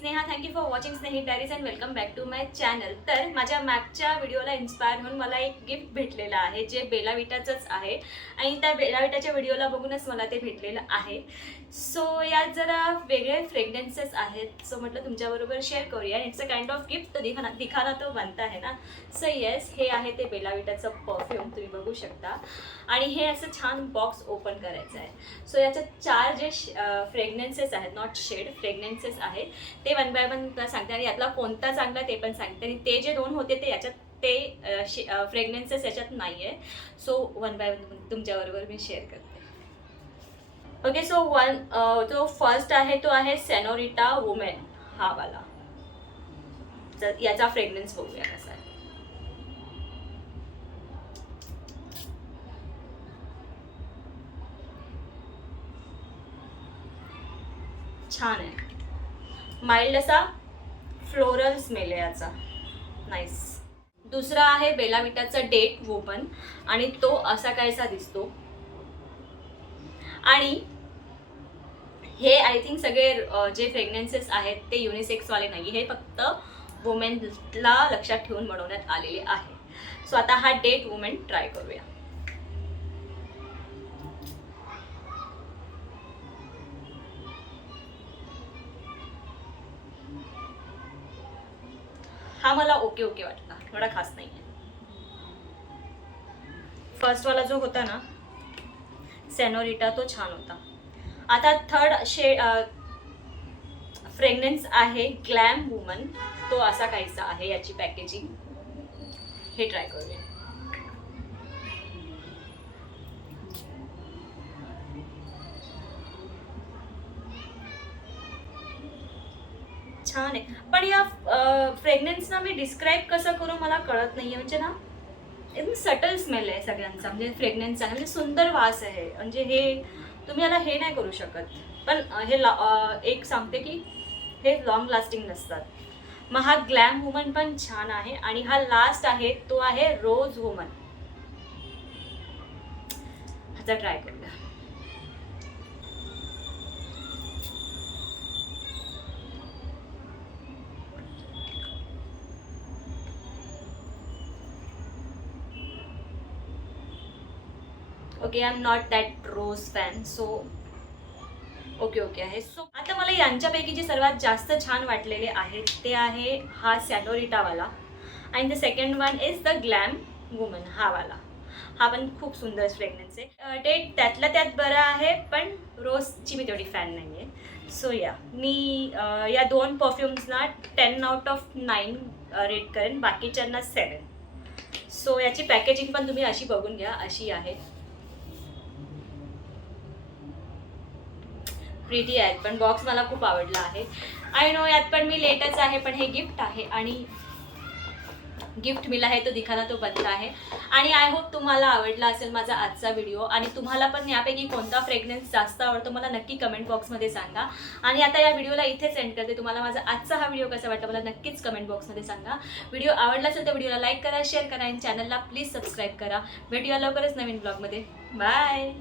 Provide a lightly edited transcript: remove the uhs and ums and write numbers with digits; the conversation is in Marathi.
Sneha. Thank you for watching Snehi diaries and welcome back to my channel. तर माझ्या मागच्या व्हिडिओला इन्स्पायर होऊन मला एक गिफ्ट भेटलेलं आहे जे बेला विटाचंच आहे आणि त्या बेला विटाच्या व्हिडिओला बघूनच मला ते भेटलेलं आहे. सो यात जरा वेगळे फ्रेग्रन्सेस आहेत. सो म्हटलं तुमच्याबरोबर शेअर करूया. It's a kind of gift. तो दिखाना तो बनता है ना. सो येस, हे आहे ते बेला विटाचं परफ्यूम. तुम्ही बघू शकता आणि हे असं छान बॉक्स ओपन करायचं आहे. सो याच्यात 4 जे फ्रेग्रन्सेस आहेत, नॉट शेड, फ्रेग्रन्सेस आहेत, ते वन बाय वन सांगते आणि यातला कोणता चांगला ते पण सांगते. आणि ते जे 2 होते ते याच्यात ते फ्रेग्रन्सेस याच्यात नाही आहे. सो वन बाय वन तुमच्याबरोबर मी शेअर करते. ओके, सो जो फर्स्ट आहे तो आहे सेनोरिटा वुमेन, हा वाला. याचा फ्रेग्रन्स बघूया कसा आहे. छान आहे, माइल्ड असा फ्लोरल स्मेल आहे याचा. नाईस. दुसरा आहे बेला विटाचा डेट वुमन आणि तो असा कायसा दिसतो. आणि हे आय थिंक सगळे जे फ्रेग्रन्सेस आहेत ते युनिसेक्स वाले नाही, हे फक्त वुमेनला लक्षात ठेवून बनवण्यात आलेले आहे. सो आता हा डेट वुमन ट्राय करूया. हा मला ओके ओके वाटला, एवढा खास नाही आहे. फर्स्ट वाला जो होता ना सेनोरिटा तो छान होता. आता थर्ड फ्रेग्रन्स आहे ग्लॅम वुमन. तो असा काहीसा आहे याची पॅकेजिंग. हे ट्राय करूया. छान आहे, पण या फ्रेग्रन्सना मी डिस्क्राईब कसं करू मला कळत नाहीये. म्हणजे ना एकदम सटल स्मेल आहे सगळ्यांचा. म्हणजे फ्रेग्रन्स आहे, म्हणजे सुंदर वास आहे. म्हणजे हे तुम्ही याला हे नाही करू शकत. पण हे एक सांगते की हे लॉंग लास्टिंग नसतात. मग हा ग्लॅम वुमन पण छान आहे आणि हा लास्ट आहे तो आहे रोज वुमन. ह्याचा ट्राय करूया. Okay, I am not that rose fan. So okay okay आहे. सो आता मला यांच्यापैकी जे सर्वात जास्त छान वाटलेले आहेत ते आहे हा सॅनोरिटावाला आणि the second one is the glam woman, हा वाला. हा पण खूप सुंदर फ्रेग्रन्स आहे. ते त्यातल्या त्यात बरं आहे, पण रोजची मी तेवढी फॅन नाही आहे. सो या मी या 2 परफ्युम्सना 10 आउट ऑफ 9 रेट करेन, बाकीच्यांना 7. सो याची पॅकेजिंग पण तुम्ही अशी बघून घ्या, अशी आहे. प्रिटी आहेत, पण बॉक्स मला खूप आवडला आहे. आय नो यात पण मी लेटच आहे, पण हे गिफ्ट आहे आणि गिफ्ट मिला है तो दिखाना तो बनता आहे. आणि आय होप तुम्हाला आवडला असेल माझा आजचा व्हिडिओ. आणि तुम्हाला पण यापैकी कोणता फ्रेग्रन्स जास्त आवडतो मला नक्की कमेंट बॉक्समध्ये सांगा. आणि आता या व्हिडिओला इथेच एंड करते. तुम्हाला माझा आजचा हा व्हिडिओ कसा वाटला मला नक्कीच कमेंट बॉक्समध्ये सांगा. व्हिडिओ आवडला असेल तर व्हिडिओला लाईक करा, शेअर करा आणि चॅनलला प्लीज सबस्क्राईब करा. भेटूया लवकरच नवीन ब्लॉगमध्ये. बाय.